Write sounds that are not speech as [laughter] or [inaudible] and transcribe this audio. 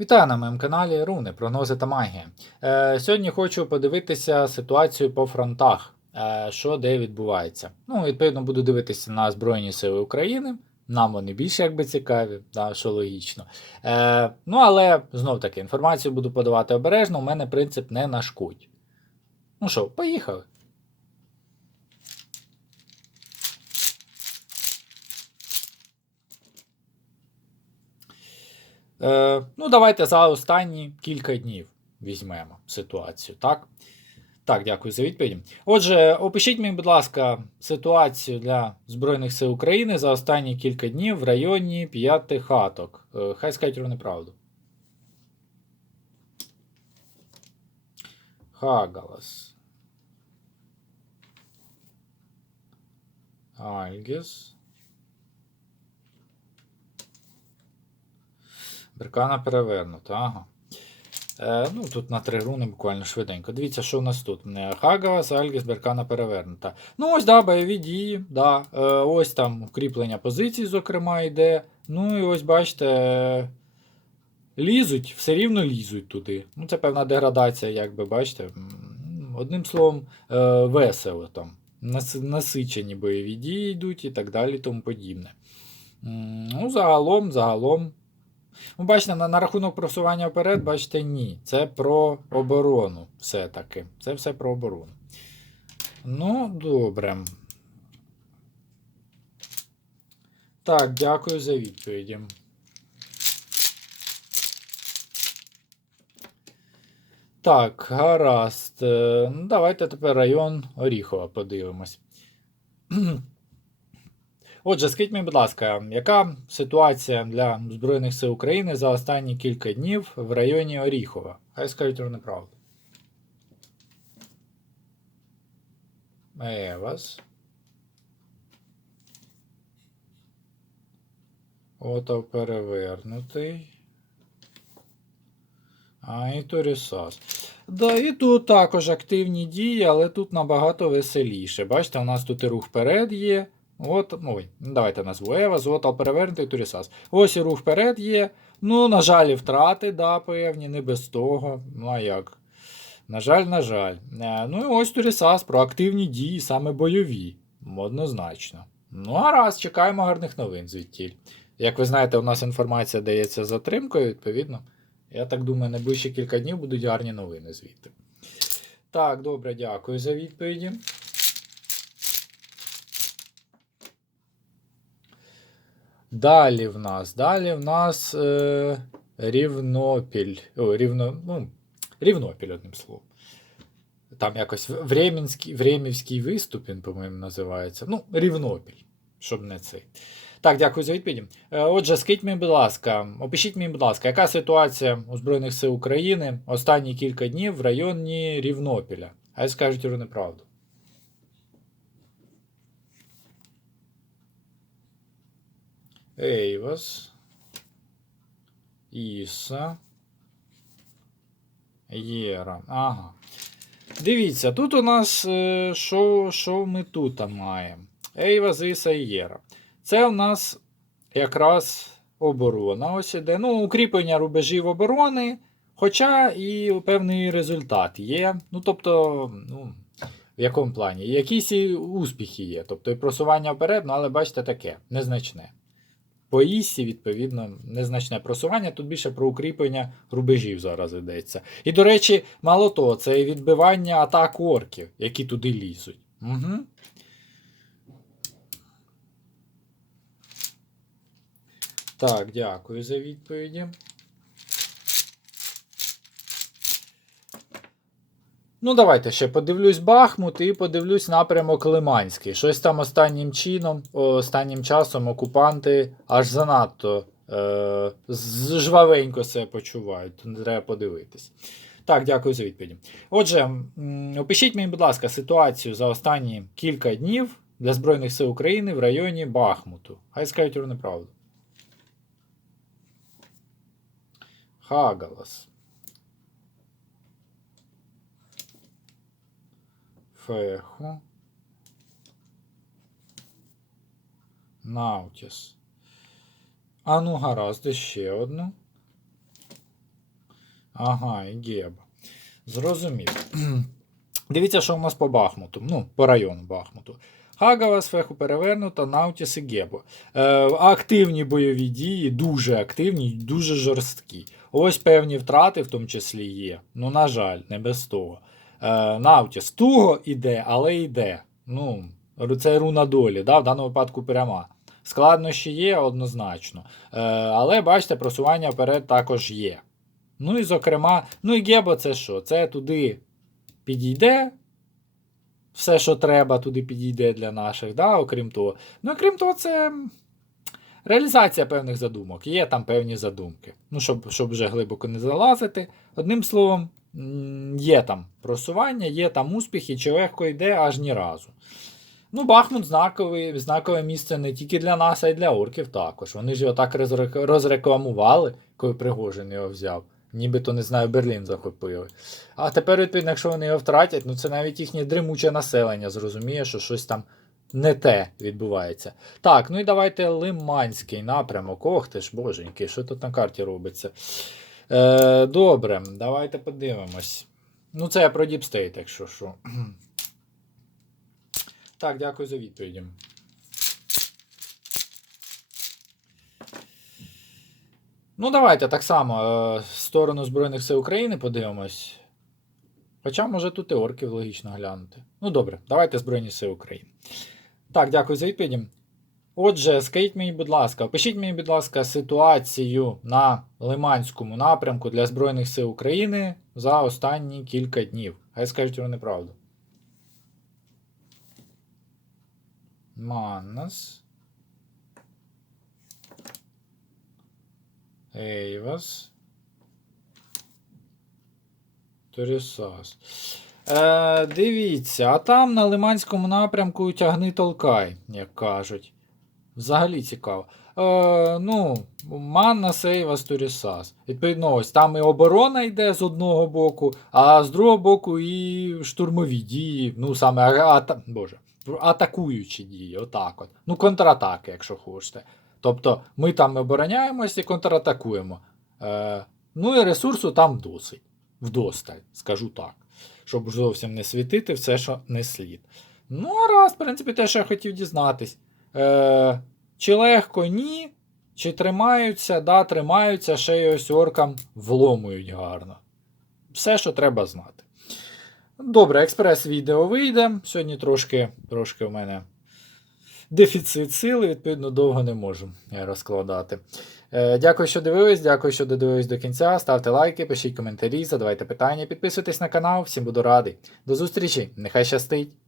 Вітаю на моєму каналі Руни, прогнози та магія. Е, сьогодні хочу подивитися ситуацію по фронтах, е, що де відбувається. Ну, відповідно, буду дивитися на Збройні Сили України. Нам вони більше якби цікаві, да, що логічно. Е, ну, але знов таки, інформацію буду подавати обережно, у мене принцип не нашкодь. Ну що, поїхали. Е, ну, давайте за останні кілька днів візьмемо ситуацію, так? Так, дякую за відповідь. Отже, опишіть мені, будь ласка, ситуацію для Збройних сил України за останні кілька днів в районі п'яти хаток. Е, хай скажуть вони правду. Хагалас. Альгіс. Беркана перевернута, ага. Е, ну, Тут на три руни буквально швиденько. Дивіться, що в нас тут. Е, Хагавас, Альгіс, Беркана перевернута. Ну, ось, да, бойові дії. да. Е, ось там укріплення позицій, зокрема, йде. Ну і ось бачите. е, Лізуть, все рівно лізуть туди. Ну, це певна деградація, як би бачите. Одним словом, е, весело там. Нас- Насичені бойові дії йдуть і так далі, тому подібне. Ну, загалом, загалом. Ну, бачите, на, на рахунок просування вперед, бачите, ні. Це про оборону все-таки. Це все про оборону. Ну, добре. Так, дякую за відповіді. Так, гаразд. Давайте тепер район Оріхова подивимось. Отже, скажіть мені, будь ласка, яка ситуація для Збройних сил України за останні кілька днів в районі Оріхова? Хай скажуть вони правду. Евас. Ото перевернутий. А, і Торісас. Да, і тут також активні дії, але тут набагато веселіше. Бачите, у нас тут і рух вперед є. От, ну, ой, давайте назву Ева, Зотал перевернутий Турісас. Ось і рух вперед є. Ну, на жаль, і втрати, да, певні, не без того. Ну а як? На жаль, на жаль. Е, Ну і ось Турісас про активні дії, саме бойові. Однозначно. Ну, гаразд, чекаємо гарних новин звідтіль. Як ви знаєте, у нас інформація дається затримкою, відповідно. Я так думаю, найближчі кілька днів будуть гарні новини звідти. Так, добре, дякую за відповіді. Далі в нас. Далі в нас е, Рівнопіль. О, Рівно, ну, Рівнопіль, одним словом. Там якось Времівський виступ, він, по-моєму, називається. Ну, Рівнопіль, щоб не цей. Так, дякую за відповіді. Е, Отже, скажіть мені, будь ласка, опишіть мені, будь ласка, яка ситуація у Збройних сил України останні кілька днів в районі Рівнопіля? Хай скажуть вони правду. Ейвас. Іса. Єра. Ага. Дивіться, тут у нас е, що, що ми тут маємо? Ейвас, Іса і Єра. Це у нас якраз оборона. Ось іде. Ну, укріплення рубежів оборони, хоча і певний результат є. Ну, тобто, ну, в якому плані? Якісь і успіхи є. Тобто і просування вперед, ну, але бачите, таке, незначне. По ісі, відповідно, незначне просування. Тут більше про укріплення рубежів зараз йдеться. І, до речі, мало того, це і відбивання атак орків, які туди лізуть. Угу. Так, дякую за відповіді. Ну, давайте ще подивлюсь Бахмут і подивлюсь напрямок Лиманський. Щось там останнім чином, останнім часом окупанти аж занадто е, жвавенько себе почувають. Тут Треба подивитись. Так, дякую за відповіді. Отже, опишіть мені, будь ласка, ситуацію за останні кілька днів для Збройних сил України в районі Бахмуту. Хай скажуть вони правду. Хагалас. Феху. Наутіс. А ну гаразд, ще одну. Ага, і Геба. Зрозумів. [clears throat] Дивіться, що в нас по Бахмуту. Ну, по району Бахмуту. Хагава, Сфеху перевернута, Наутіс і Гебо. Е, активні бойові дії, дуже активні, дуже жорсткі. Ось певні втрати, в тому числі є. Ну, на жаль, не без того. Е, Наутіс туго іде, але йде. Ну, це руна долі, да, в даному випадку пряма. Складнощі є однозначно. Е, але бачите, просування вперед також є. Ну і зокрема, ну і Гебо це що? Це туди підійде. Все, що треба, туди підійде для наших, да, окрім того. Ну, окрім того, це реалізація певних задумок. Є там певні задумки. Ну, щоб, щоб вже глибоко не залазити. Одним словом, є там просування, є там успіхи, чи легко йде аж ні разу. Ну, Бахмут знаковий, знакове місце не тільки для нас, а й для орків також. Вони ж його так розрекламували, коли Пригожин його взяв. Нібито, не знаю, Берлін захопили. А тепер, відповідно, якщо вони його втратять, ну це навіть їхнє дремуче населення зрозуміє, що щось там не те відбувається. Так, ну і давайте Лиманський напрямок. Ох ти ж, боженьки, що тут на карті робиться? Е, добре, давайте подивимось. Ну, це я про Deep State, якщо що. [clears throat] Так, дякую за відповіді. Ну, давайте так само е, сторону Збройних сил України подивимось. Хоча, може, тут і орків логічно глянути. Ну, добре, давайте Збройні Сили України. Так, дякую за відповіді. Отже, скажіть мені, будь ласка, опишіть мені, будь ласка, ситуацію на Лиманському напрямку для Збройних сил України за останні кілька днів. Хай скажуть вони правду. Маннас. Ейвас. Торісас. Е, дивіться, а там на Лиманському напрямку тягни толкай, як кажуть. Взагалі цікаво. Е, ну, Манна Сейвас Торісас. Відповідно, ось там і оборона йде з одного боку, а з другого боку і штурмові дії. Ну, саме ата... Боже, атакуючі дії, отак от. Ну, контратаки, якщо хочете. Тобто ми там обороняємося і контратакуємо. Е, ну і ресурсу там досить. Вдосталь, скажу так. Щоб зовсім не світити все, що не слід. Ну, раз, в принципі, те, що я хотів дізнатись. Е, чи легко ні, чи тримаються, да, тримаються, ще й ось оркам вломують гарно. Все, що треба знати. Добре, експрес-відео вийде. Сьогодні трошки, трошки у мене дефіцит сили, відповідно, довго не можу розкладати. Е, Дякую, що дивились, дякую, що додивились до кінця. Ставте лайки, пишіть коментарі, задавайте питання, підписуйтесь на канал, всім буду радий. До зустрічі, нехай щастить!